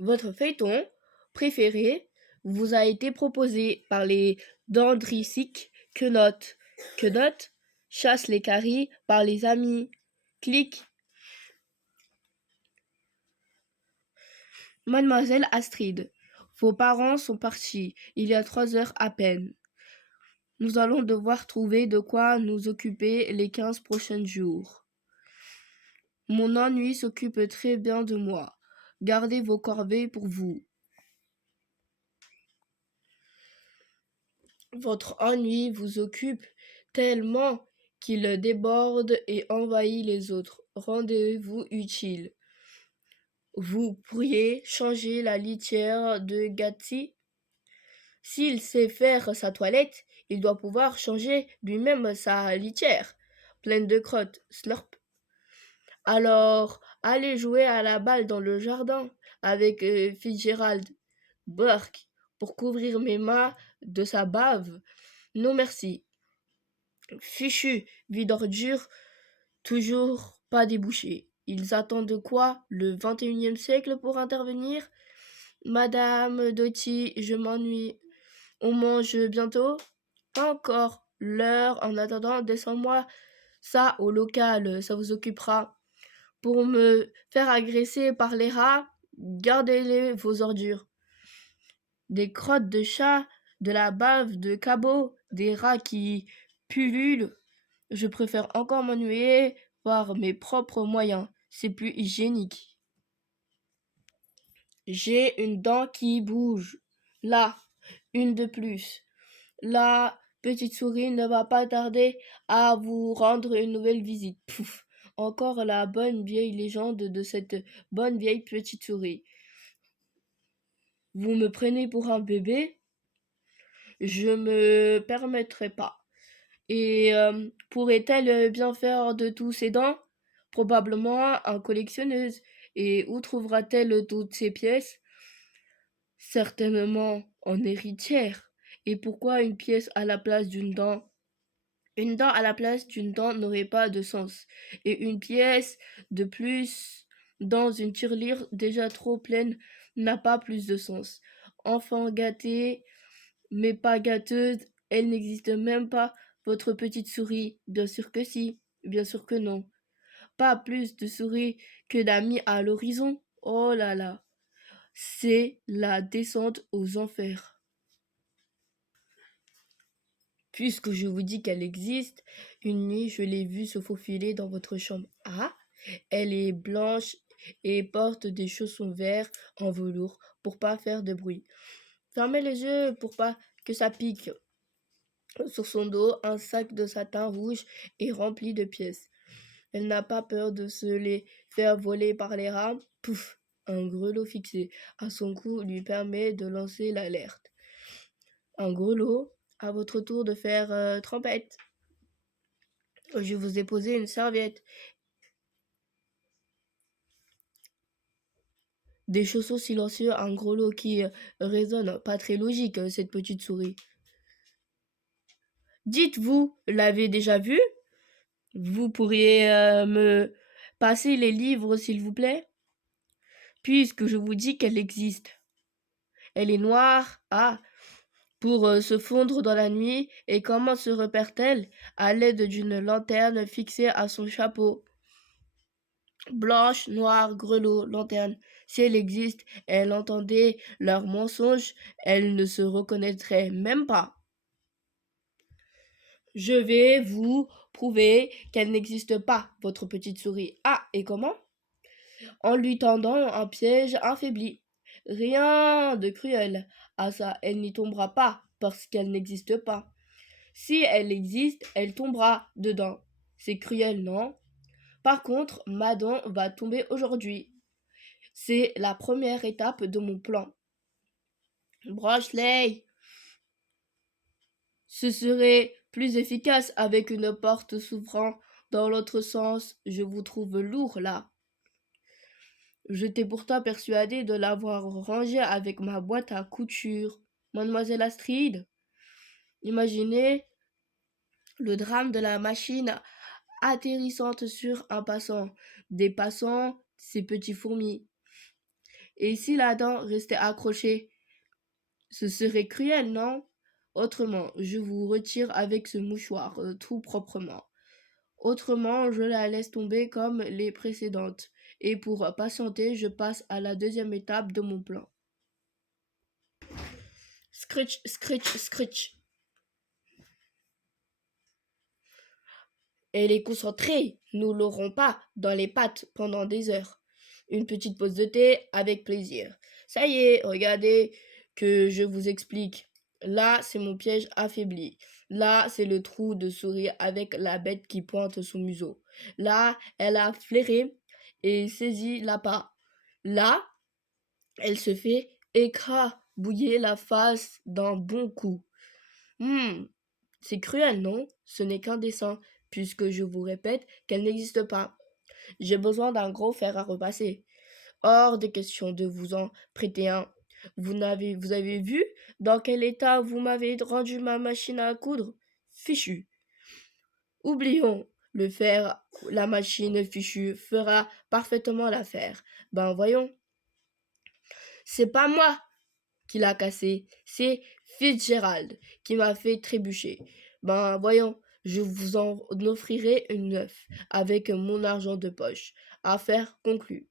Votre feuilleton préféré vous a été proposé par les dendriciques que note chasse les caries par les amis. Clic. Mademoiselle Astrid, vos parents sont partis il y a 3 heures à peine. Nous allons devoir trouver de quoi nous occuper les 15 prochains jours. Mon ennui s'occupe très bien de moi. Gardez vos corvées pour vous. Votre ennui vous occupe tellement qu'il déborde et envahit les autres. Rendez-vous utile. Vous pourriez changer la litière de Gatsby. S'il sait faire sa toilette, il doit pouvoir changer lui-même sa litière, pleine de crottes. Slurp. Alors, allez jouer à la balle dans le jardin avec Fitzgerald Burke pour couvrir mes mains de sa bave. Non merci. Fichu, vie d'ordure, toujours pas débouché. Ils attendent quoi, le 21e siècle pour intervenir? Madame Doty, je m'ennuie. On mange bientôt? Pas encore. L'heure, en attendant, descends-moi ça au local, ça vous occupera. Pour me faire agresser par les rats, gardez-les vos ordures. Des crottes de chat, de la bave de cabot, des rats qui pullulent. Je préfère encore m'ennuyer par mes propres moyens. C'est plus hygiénique. J'ai une dent qui bouge. Là, une de plus. La petite souris ne va pas tarder à vous rendre une nouvelle visite. Pouf. Encore la bonne vieille légende de cette bonne vieille petite souris. Vous me prenez pour un bébé? Je me permettrai pas. Et pourrait-elle bien faire de tous ses dents? Probablement un collectionneuse. Et où trouvera-t-elle toutes ces pièces? Certainement en héritière. Et pourquoi une pièce à la place d'une dent? Une dent à la place d'une dent n'aurait pas de sens. Et une pièce de plus dans une tirelire déjà trop pleine n'a pas plus de sens. Enfant gâté, mais pas gâteuse, elle n'existe même pas, votre petite souris. Bien sûr que si, bien sûr que non. Pas plus de souris que d'amis à l'horizon. Oh là là, c'est la descente aux enfers. Puisque je vous dis qu'elle existe, une nuit je l'ai vue se faufiler dans votre chambre. Ah, elle est blanche et porte des chaussons verts en velours pour pas faire de bruit. Fermez les yeux pour pas que ça pique. Sur son dos, un sac de satin rouge est rempli de pièces. Elle n'a pas peur de se les faire voler par les rats. Pouf! Un grelot fixé à son cou lui permet de lancer l'alerte. Un grelot, à votre tour de faire trompette. Je vous ai posé une serviette. Des chaussons silencieux, un grelot qui résonne. Pas très logique, cette petite souris. Dites-vous, l'avez déjà vue? Vous pourriez me passer les livres, s'il vous plaît? Puisque je vous dis qu'elle existe. Elle est noire, ah, pour se fondre dans la nuit, et comment se repère-t-elle? À l'aide d'une lanterne fixée à son chapeau. Blanche, noire, grelot, lanterne. Si elle existe, elle entendait leurs mensonges, elle ne se reconnaîtrait même pas. Je vais vous prouver qu'elle n'existe pas, votre petite souris. Ah, et comment? En lui tendant un piège affaibli. Rien de cruel. Ah ça, elle n'y tombera pas, parce qu'elle n'existe pas. Si elle existe, elle tombera dedans. C'est cruel, non? Par contre, Madon va tomber aujourd'hui. C'est la première étape de mon plan. Brochley, ce serait plus efficace avec une porte s'ouvrant dans l'autre sens. Je vous trouve lourd là. J'étais pourtant persuadée de l'avoir rangé avec ma boîte à couture. Mademoiselle Astrid, imaginez le drame de la machine atterrissante sur un passant. Des passants, ces petits fourmis. Et si la dent restait accrochée, ce serait cruel, non? Autrement, je vous retire avec ce mouchoir, tout proprement. Autrement, je la laisse tomber comme les précédentes. Et pour patienter, je passe à la deuxième étape de mon plan. Scritch, scritch, scritch. Elle est concentrée, nous l'aurons pas dans les pattes pendant des heures. Une petite pause de thé avec plaisir. Ça y est, regardez que je vous explique. Là, c'est mon piège affaibli. Là, c'est le trou de souris avec la bête qui pointe son museau. Là, elle a flairé et saisi l'appât. Là, elle se fait écrabouiller la face d'un bon coup. Hmm, c'est cruel, non? Ce n'est qu'un dessin, puisque je vous répète qu'elle n'existe pas. J'ai besoin d'un gros fer à repasser. Hors de question de vous en prêter un. Vous avez vu dans quel état vous m'avez rendu ma machine à coudre? Fichu. Oublions le fer, la machine fichue fera parfaitement l'affaire. Ben voyons, c'est pas moi qui l'a cassé, c'est Fitzgerald qui m'a fait trébucher. Ben voyons, je vous en offrirai une neuf avec mon argent de poche. Affaire conclue.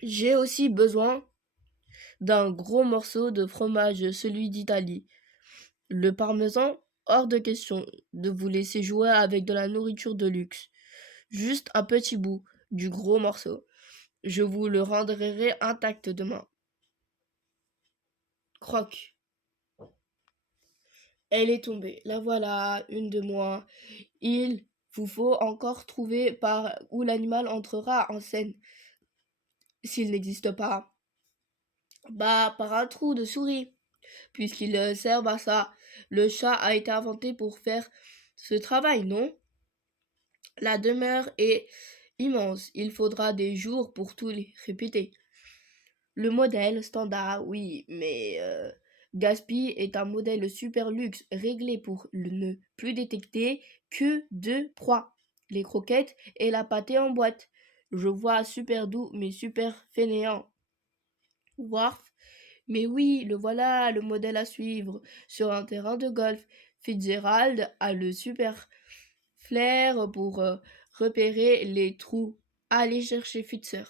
J'ai aussi besoin d'un gros morceau de fromage, celui d'Italie. Le parmesan, hors de question de vous laisser jouer avec de la nourriture de luxe. Juste un petit bout du gros morceau. Je vous le rendrai intact demain. Croque. Elle est tombée. La voilà, une de moins. Il vous faut encore trouver par où l'animal entrera en scène. S'il n'existe pas, bah par un trou de souris, puisqu'il sert à ça. Le chat a été inventé pour faire ce travail, non? La demeure est immense. Il faudra des jours pour tout les répéter. Le modèle standard, oui, mais Gatsby est un modèle super luxe réglé pour ne plus détecter que deux proies, les croquettes et la pâtée en boîte. Je vois super doux mais super fainéant. Warf, mais oui, le voilà, le modèle à suivre. Sur un terrain de golf, Fitzgerald a le super flair pour repérer les trous. Allez chercher Fitzer.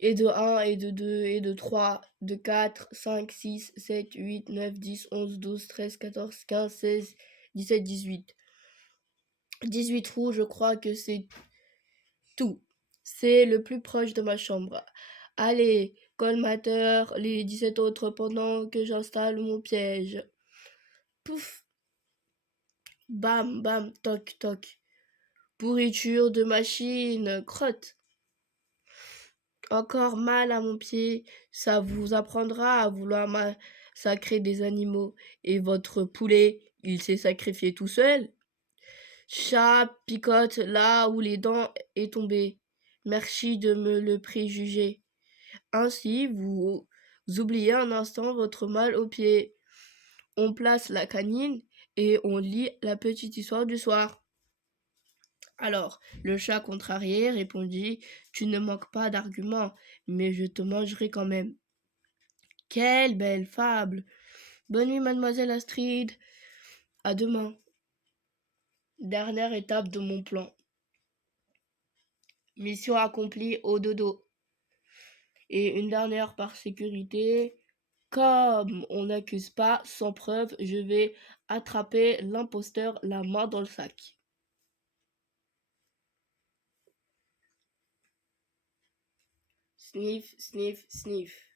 Et de 1, et de 2, et de 3, de 4, 5, 6, 7, 8, 9, 10, 11, 12, 13, 14, 15, 16, 17, 18. 18 trous, je crois que c'est tout. C'est le plus proche de ma chambre. Allez, colmateur, les 17 autres pendant que j'installe mon piège. Pouf, bam, bam, toc, toc. Pourriture de machine, crotte. Encore mal à mon pied, ça vous apprendra à vouloir massacrer des animaux. Et votre poulet, il s'est sacrifié tout seul. Chat picote là où les dents est tombé. Merci de me le préjuger. Ainsi, vous oubliez un instant votre mal au pied. On place la canine et on lit la petite histoire du soir. Alors, le chat contrarié répondit: Tu ne manques pas d'arguments, mais je te mangerai quand même. Quelle belle fable! Bonne nuit, mademoiselle Astrid. À demain. Dernière étape de mon plan. Mission accomplie au dodo. Et une dernière par sécurité. Comme on n'accuse pas sans preuve, je vais attraper l'imposteur la main dans le sac. Sniff, sniff, sniff.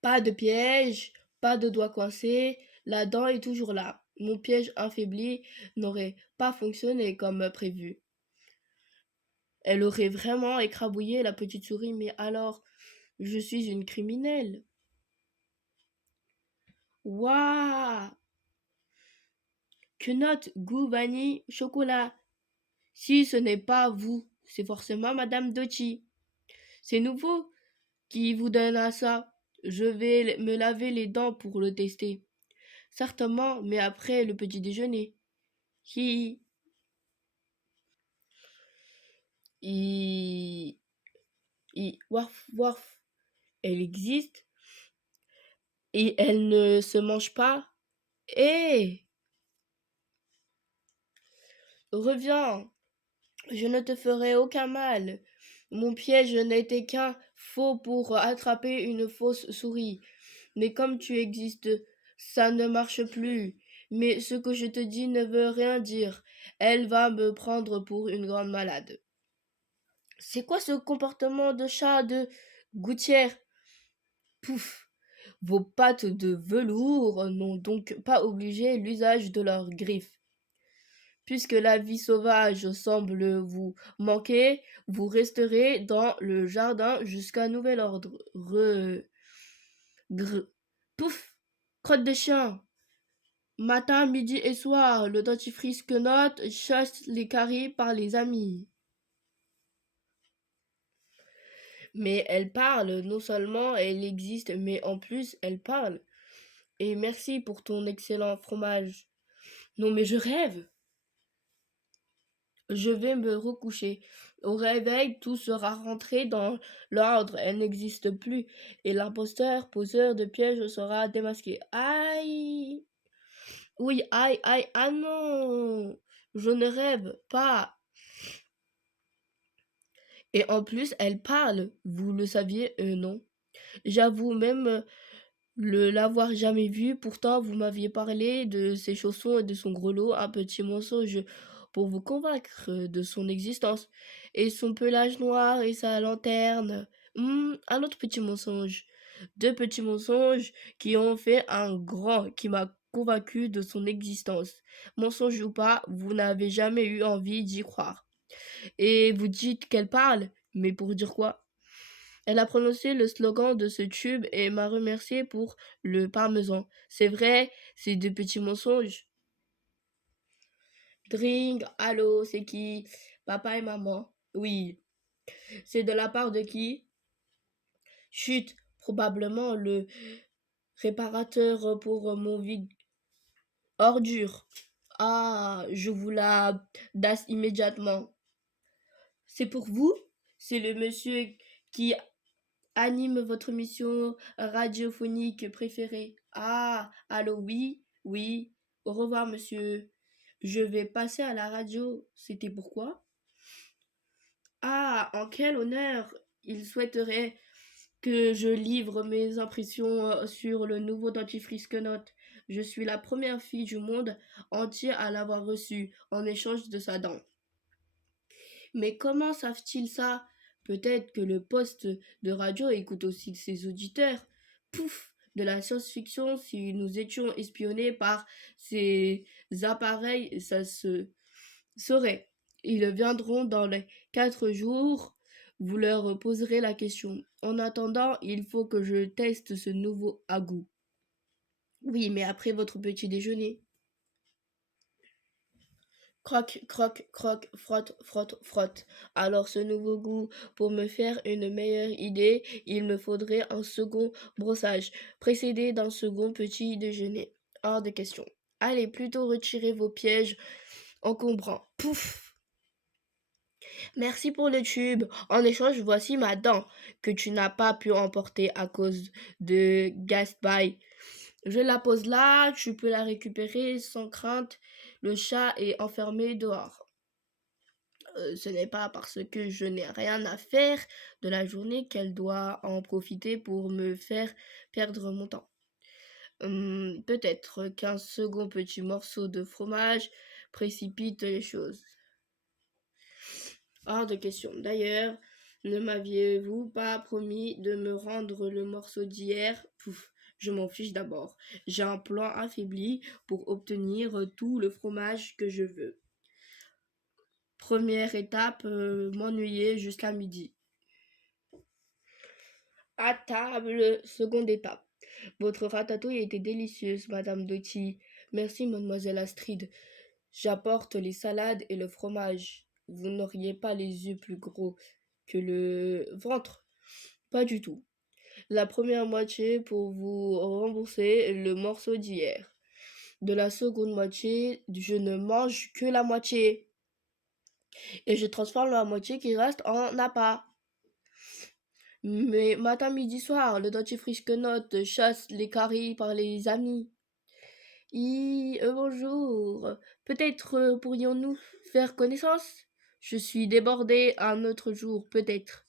Pas de piège, pas de doigt coincé, la dent est toujours là. Mon piège affaibli n'aurait pas fonctionné comme prévu. Elle aurait vraiment écrabouillé la petite souris, mais alors, je suis une criminelle. Waouh! Que note goût vanille chocolat. Si ce n'est pas vous, c'est forcément Madame Dochi. C'est nouveau qui vous donne à ça. Je vais me laver les dents pour le tester. Certainement, mais après le petit déjeuner. Hi. I, Warf, warf, elle existe et elle ne se mange pas. Hé, reviens, je ne te ferai aucun mal. Mon piège n'était qu'un faux pour attraper une fausse souris. Mais comme tu existes, ça ne marche plus. Mais ce que je te dis ne veut rien dire. Elle va me prendre pour une grande malade. C'est quoi ce comportement de chat de gouttière? Pouf! Vos pattes de velours n'ont donc pas obligé l'usage de leurs griffes. Puisque la vie sauvage semble vous manquer, vous resterez dans le jardin jusqu'à nouvel ordre. Gr, pouf! Crotte de chien! Matin, midi et soir, le dentifrice quenotte chasse les caries par les amis. Mais elle parle, non seulement elle existe, mais en plus elle parle. Et merci pour ton excellent fromage. Non mais je rêve. Je vais me recoucher. Au réveil, tout sera rentré dans l'ordre. Elle n'existe plus. Et l'imposteur, poseur de pièges, sera démasqué. Aïe! Oui, aïe, aïe, ah non! Je ne rêve pas. Et en plus, elle parle. Vous le saviez, non? J'avoue même l'avoir jamais vue. Pourtant, vous m'aviez parlé de ses chaussons et de son grelot, un petit mensonge pour vous convaincre de son existence. Et son pelage noir et sa lanterne. Un autre petit mensonge. Deux petits mensonges qui ont fait un grand, qui m'a convaincu de son existence. Mensonge ou pas, vous n'avez jamais eu envie d'y croire. Et vous dites qu'elle parle, mais pour dire quoi? Elle a prononcé le slogan de ce tube et m'a remercié pour le parmesan. C'est vrai, c'est des petits mensonges. Drink, allô, c'est qui? Papa et maman. Oui. C'est de la part de qui? Chut, probablement le réparateur pour mon vide ordure. Ah, je vous la dasse immédiatement. C'est pour vous? C'est le monsieur qui anime votre émission radiophonique préférée. Ah, allô, oui, oui. Au revoir, monsieur. Je vais passer à la radio. C'était pourquoi? Ah, en quel honneur! Il souhaiterait que je livre mes impressions sur le nouveau dentifrice Quenotte. Je suis la première fille du monde entier à l'avoir reçu en échange de sa dent. Mais comment savent-ils ça? Peut-être que le poste de radio écoute aussi ses auditeurs. Pouf! De la science-fiction, si nous étions espionnés par ces appareils, ça se saurait. Ils viendront dans les 4 jours. Vous leur poserez la question. En attendant, il faut que je teste ce nouveau à goût. Oui, mais après votre petit déjeuner. Croque, croque, croque, frotte, frotte, frotte. Alors ce nouveau goût, pour me faire une meilleure idée, il me faudrait un second brossage, précédé d'un second petit déjeuner. Hors de question. Allez, plutôt retirer vos pièges encombrants. Pouf! Merci pour le tube. En échange, voici ma dent, que tu n'as pas pu emporter à cause de Gaspard. Je la pose là, tu peux la récupérer sans crainte. Le chat est enfermé dehors. Ce n'est pas parce que je n'ai rien à faire de la journée qu'elle doit en profiter pour me faire perdre mon temps. Peut-être qu'un second petit morceau de fromage précipite les choses. Hors de question. D'ailleurs, ne m'aviez-vous pas promis de me rendre le morceau d'hier? Pouf, je m'en fiche d'abord. J'ai un plan affaibli pour obtenir tout le fromage que je veux. Première étape, m'ennuyer jusqu'à midi. À table, seconde étape. Votre ratatouille était délicieuse, Madame Doty. Merci, mademoiselle Astrid. J'apporte les salades et le fromage. Vous n'auriez pas les yeux plus gros que le ventre? Pas du tout. La première moitié pour vous rembourser le morceau d'hier. De la seconde moitié, je ne mange que la moitié. et je transforme la moitié qui reste en appât. Mais matin, midi, soir, le dentifrice Quenotte chasse les caries par les amis. Bonjour. Peut-être pourrions-nous faire connaissance? Je suis débordée un autre jour, peut-être.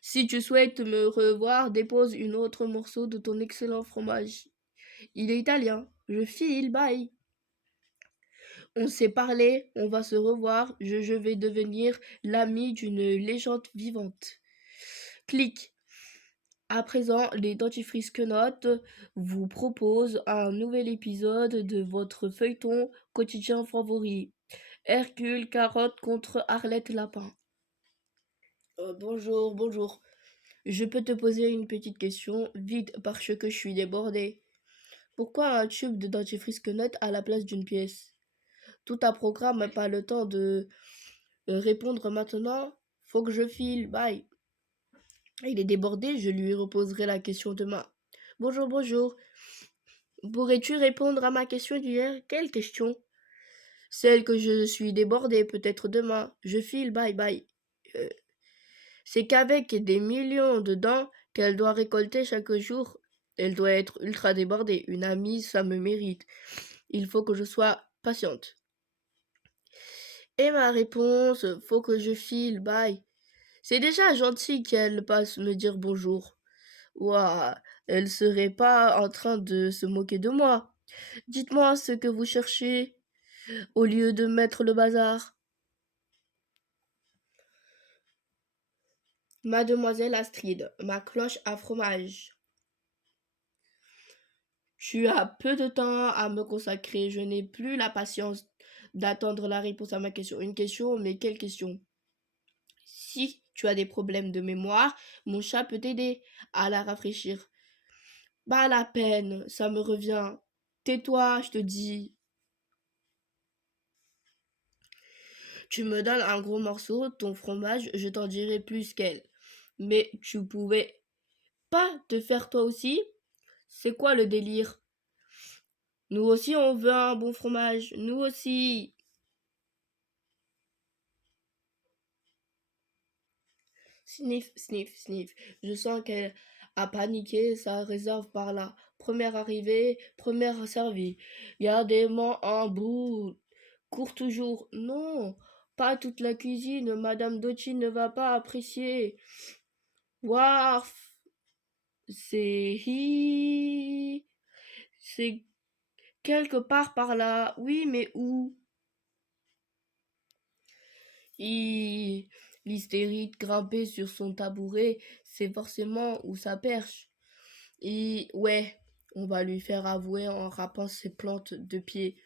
Si tu souhaites me revoir, dépose une autre morceau de ton excellent fromage. Il est italien. Je file, bye. On s'est parlé, on va se revoir, je vais devenir l'ami d'une légende vivante. Clic. À présent, les dentifrices Quenotte vous proposent un nouvel épisode de votre feuilleton quotidien favori. Hercule Carotte contre Arlette Lapin. Bonjour, bonjour. Je peux te poser une petite question, vite, parce que je suis débordée. Pourquoi un tube de dentifrice Quenotte à la place d'une pièce? Tout un programme, n'a pas le temps de répondre maintenant. Faut que je file, bye. Il est débordé, je lui reposerai la question demain. Bonjour, bonjour. Pourrais-tu répondre à ma question d'hier? Quelle question? Celle que je suis débordée, peut-être demain. Je file, bye bye. C'est qu'avec des millions de dents qu'elle doit récolter chaque jour, elle doit être ultra débordée. Une amie, ça me mérite. Il faut que je sois patiente. Et ma réponse, faut que je file, bye. C'est déjà gentil qu'elle passe me dire bonjour. Ouah, elle serait pas en train de se moquer de moi. Dites-moi ce que vous cherchez au lieu de mettre le bazar. Mademoiselle Astrid, ma cloche à fromage. Tu as peu de temps à me consacrer. Je n'ai plus la patience d'attendre la réponse à ma question. Une question, mais quelle question? Si tu as des problèmes de mémoire, mon chat peut t'aider à la rafraîchir. Pas la peine, ça me revient. Tais-toi, je te dis. Tu me donnes un gros morceau, ton fromage, je t'en dirai plus qu'elle. Mais tu pouvais pas te faire toi aussi? C'est quoi le délire? Nous aussi on veut un bon fromage, nous aussi. Sniff, sniff, sniff. Je sens qu'elle a paniqué sa réserve par là. Première arrivée, première servie. Gardez-moi un bout. Cours toujours. Non, pas toute la cuisine. Madame Doty ne va pas apprécier. Warf, c'est quelque part par là. Oui, mais où? Hi, l'hystérique grimpé sur son tabouret, c'est forcément où ça perche. Et ouais, on va lui faire avouer en râpant ses plantes de pied.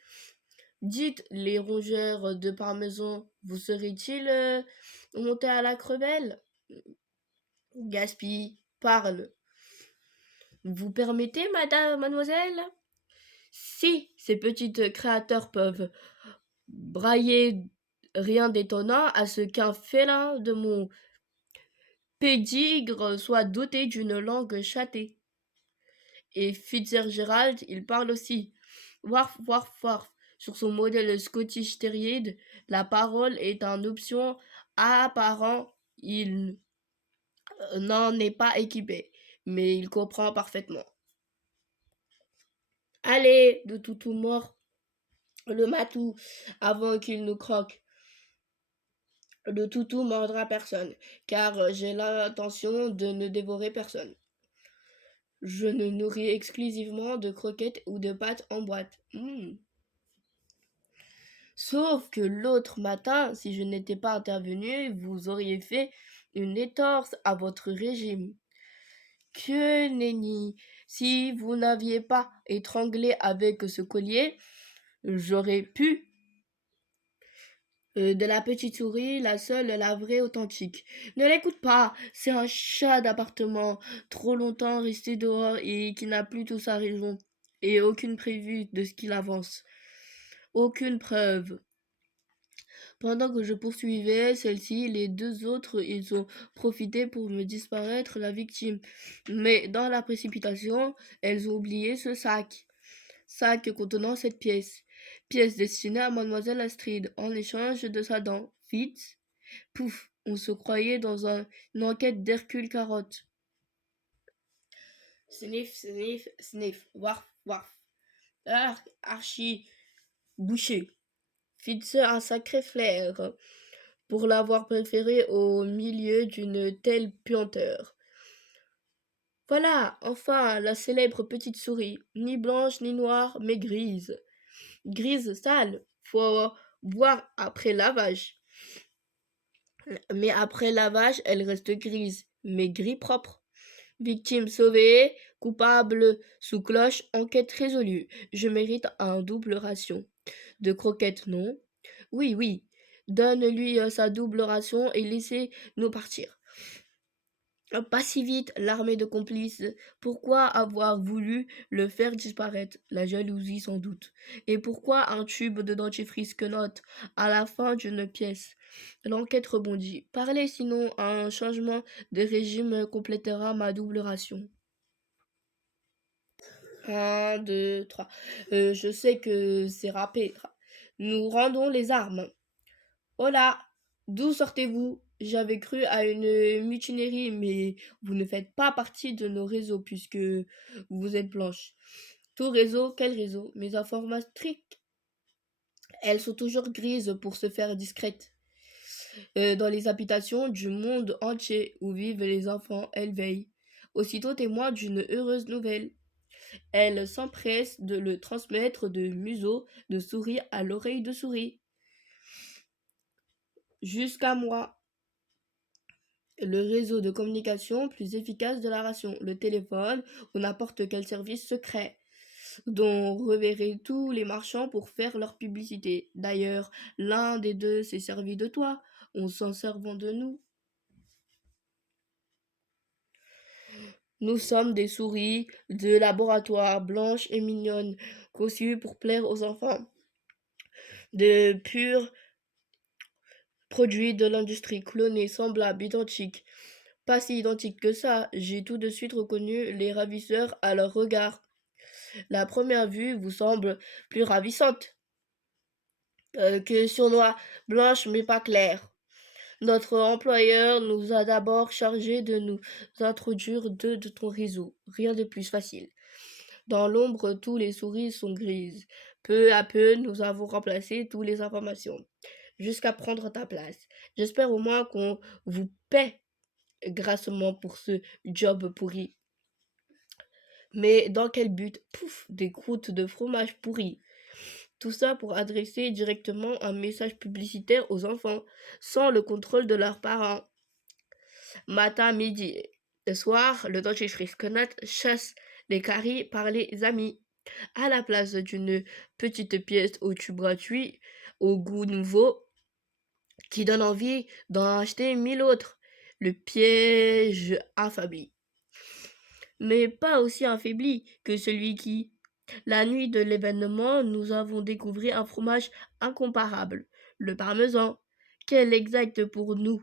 Dites, les rongeurs de parmesan, vous seraient-ils montés à la crevelle? Gaspille, parle. Vous permettez, madame, mademoiselle? Si ces petites créateurs peuvent brailler rien d'étonnant à ce qu'un félin de mon pédigre soit doté d'une langue châtée. Et Fitzgerald, il parle aussi. Warf, warf, warf. Sur son modèle Scottish Terrier, la parole est une option apparent. Il n'en est pas équipé, mais il comprend parfaitement. Allez, de tout mort, le matou, avant qu'il nous croque. Le toutou mordra personne, car j'ai l'intention de ne dévorer personne. Je ne nourris exclusivement de croquettes ou de pâtes en boîte. Sauf que l'autre matin, si je n'étais pas intervenu, vous auriez fait une étorse à votre régime. Que nenni! Si vous n'aviez pas étranglé avec ce collier, j'aurais pu. De la petite souris, la seule, la vraie, authentique. Ne l'écoute pas, c'est un chat d'appartement, trop longtemps resté dehors et qui n'a plus toute sa raison, et aucune prévue de ce qu'il avance. Aucune preuve. Pendant que je poursuivais celle-ci, les deux autres, ils ont profité pour me disparaître la victime. Mais dans la précipitation, elles ont oublié ce sac. Sac contenant cette pièce. Pièce destinée à mademoiselle Astrid, en échange de sa dent. Fitz. Pouf, on se croyait dans une enquête d'Hercule Carotte. Sniff, sniff, sniff, warf, warf. Archie, bouché. Fitz a un sacré flair pour l'avoir préféré au milieu d'une telle puanteur. Voilà, enfin, la célèbre petite souris, ni blanche ni noire, mais grise. Grise sale, faut boire après lavage. Mais après lavage, elle reste grise, mais gris propre. Victime sauvée, coupable sous cloche, enquête résolue. Je mérite un double ration. De croquettes, non? Oui, oui. Donne-lui sa double ration et laissez-nous partir. Pas si vite, l'armée de complices. Pourquoi avoir voulu le faire disparaître? La jalousie sans doute. Et pourquoi un tube de dentifrice que note à la fin d'une pièce? L'enquête rebondit. Parlez sinon, un changement de régime complétera ma double ration. 1, 2, 3. Je sais que c'est râpé. Nous rendons les armes. Hola, d'où sortez-vous? J'avais cru à une mutinerie, mais vous ne faites pas partie de nos réseaux puisque vous êtes blanche. Tout réseau, quel réseau? Mes informatrices, elles sont toujours grises pour se faire discrètes. Dans les habitations du monde entier où vivent les enfants, elles veillent. Aussitôt témoin d'une heureuse nouvelle. Elle s'empresse de le transmettre de museau de souris à l'oreille de souris. Jusqu'à moi. Le réseau de communication plus efficace de la ration, le téléphone ou n'importe quel service secret, dont reverraient tous les marchands pour faire leur publicité. D'ailleurs, l'un des deux s'est servi de toi, en s'en servant de nous. Nous sommes des souris de laboratoire, blanches et mignonnes, conçues pour plaire aux enfants. De purs produits de l'industrie, clonés, semblables, identiques. Pas si identiques que ça, j'ai tout de suite reconnu les ravisseurs à leur regard. La première vue vous semble plus ravissante que sur noix blanche mais pas claire. Notre employeur nous a d'abord chargé de nous introduire deux de ton réseau. Rien de plus facile. Dans l'ombre, tous les souris sont grises. Peu à peu, nous avons remplacé toutes les informations, jusqu'à prendre ta place. J'espère au moins qu'on vous paie grassement pour ce job pourri. Mais dans quel but? Pouf, des croûtes de fromage pourri. Tout ça pour adresser directement un message publicitaire aux enfants, sans le contrôle de leurs parents. Matin, midi et soir, le dentifrice Connat chasse les caries par les amis. À la place d'une petite pièce au tube gratuit, au goût nouveau, qui donne envie d'en acheter 1000 autres. Le piège affaibli. Mais pas aussi affaibli que celui qui, la nuit de l'événement, nous avons découvert un fromage incomparable, le parmesan. Quel exact pour nous,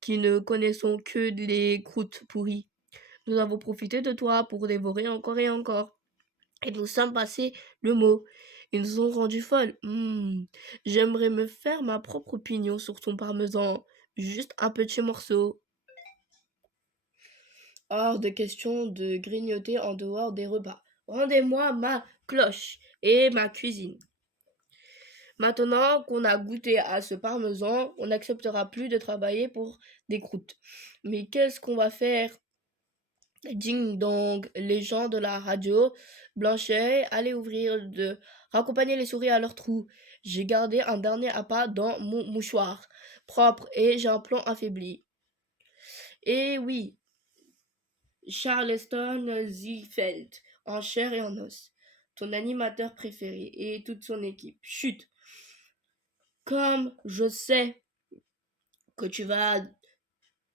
qui ne connaissons que les croûtes pourries. Nous avons profité de toi pour dévorer encore et encore. Et nous sommes passés le mot. Ils nous ont rendu folles. J'aimerais me faire ma propre opinion sur ton parmesan. Juste un petit morceau. Hors de question de grignoter en dehors des repas. Rendez-moi ma cloche et ma cuisine. Maintenant qu'on a goûté à ce parmesan, on n'acceptera plus de travailler pour des croûtes. Mais qu'est-ce qu'on va faire? Ding dong, les gens de la radio, Blanchet, allez ouvrir de raccompagner les souris à leur trou. J'ai gardé un dernier appât dans mon mouchoir, propre, et j'ai un plan affaibli. Et oui, Charleston Ziefeld, en chair et en os, ton animateur préféré, et toute son équipe. Chut! Comme je sais que tu vas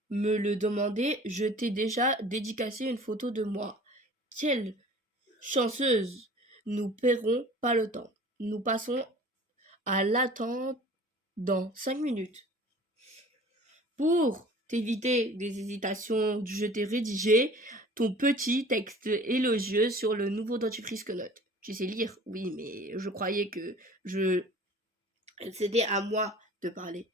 me le demander, je t'ai déjà dédicacé une photo de moi. Quelle chanceuse! Nous paierons pas le temps. Nous passons à l'attente dans 5 minutes. Pour t'éviter des hésitations, je t'ai rédigé ton petit texte élogieux sur le nouveau dentifrice Connaught. Tu sais lire? Oui, mais je croyais que c'était à moi de parler.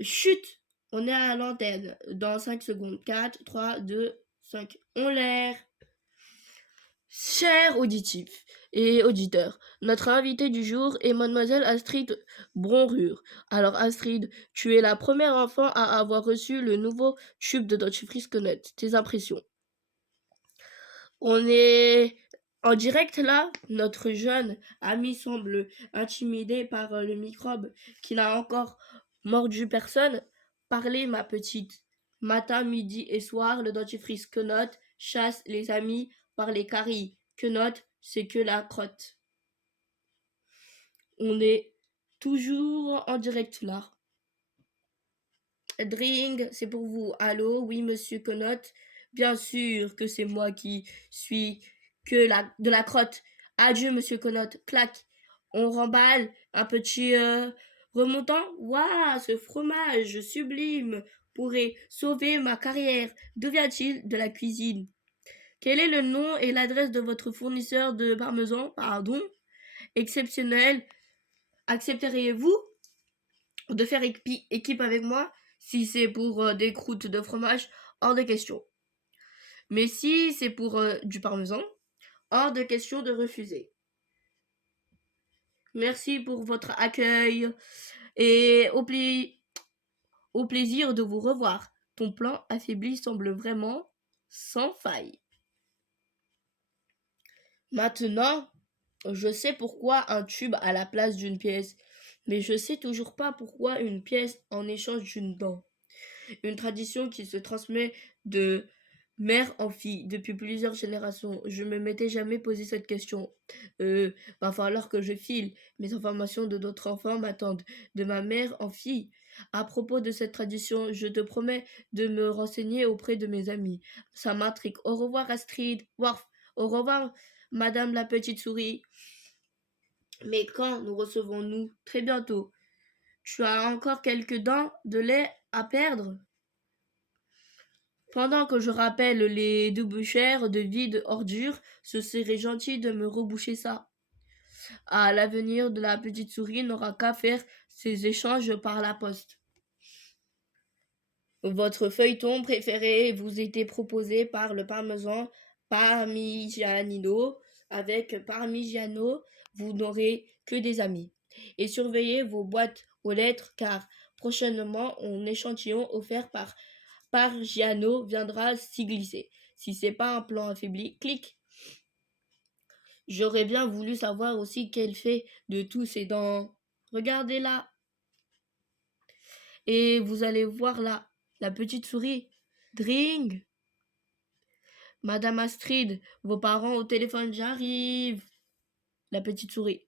Chut! On est à l'antenne. Dans 5 secondes. 4, 3, 2, 5. On l'air. Chers auditifs et auditeurs, notre invitée du jour est mademoiselle Astrid Bronrure. Alors Astrid, tu es la première enfant à avoir reçu le nouveau tube de dentifrice Connect. Tes impressions? On est en direct là. Notre jeune ami semble intimidé par le microbe qui n'a encore mordu personne. Parlez, ma petite. Matin, midi et soir, le dentifrice Quenotte chasse les amis par les caries. Quenotte, c'est que la crotte. On est toujours en direct là. Dring, c'est pour vous. Allô, oui, monsieur Quenotte. Bien sûr que c'est moi qui suis de la crotte. Adieu, monsieur Quenotte. Clac. On remballe un petit remontant. Waouh, ce fromage sublime pourrait sauver ma carrière. D'où vient-il? De la cuisine. Quel est le nom et l'adresse de votre fournisseur de parmesan? Pardon. Exceptionnel. Accepteriez-vous de faire équipe avec moi? Si c'est pour des croûtes de fromage, hors de question. Mais si c'est pour du parmesan, hors de question de refuser. Merci pour votre accueil et au plaisir de vous revoir. Ton plan affaibli semble vraiment sans faille. Maintenant, je sais pourquoi un tube à la place d'une pièce, mais je sais toujours pas pourquoi une pièce en échange d'une dent. Une tradition qui se transmet de mère en fille depuis plusieurs générations. Je me m'étais jamais posé cette question. Va falloir que je file. Mes informations de d'autres enfants m'attendent. De ma mère en fille. À propos de cette tradition, je te promets de me renseigner auprès de mes amis. Ça m'intrigue. Au revoir Astrid. Warf. Au revoir Madame la petite souris. Mais quand nous recevons-nous? Très bientôt. Tu as encore quelques dents de lait à perdre? Pendant que je rappelle les débouchères de vides ordures, ce serait gentil de me reboucher ça. À l'avenir de la petite souris n'aura qu'à faire ses échanges par la poste. Votre feuilleton préféré vous était proposé par le parmesan Parmigianino. Avec Parmigiano, vous n'aurez que des amis. Et surveillez vos boîtes aux lettres car prochainement un échantillon offert par Pargiano viendra s'y glisser. Si c'est pas un plan affaibli, clique. J'aurais bien voulu savoir aussi quel fait de tous ces dents. Regardez là. Et vous allez voir là, la petite souris. Dring. Madame Astrid, vos parents au téléphone, j'arrive. La petite souris.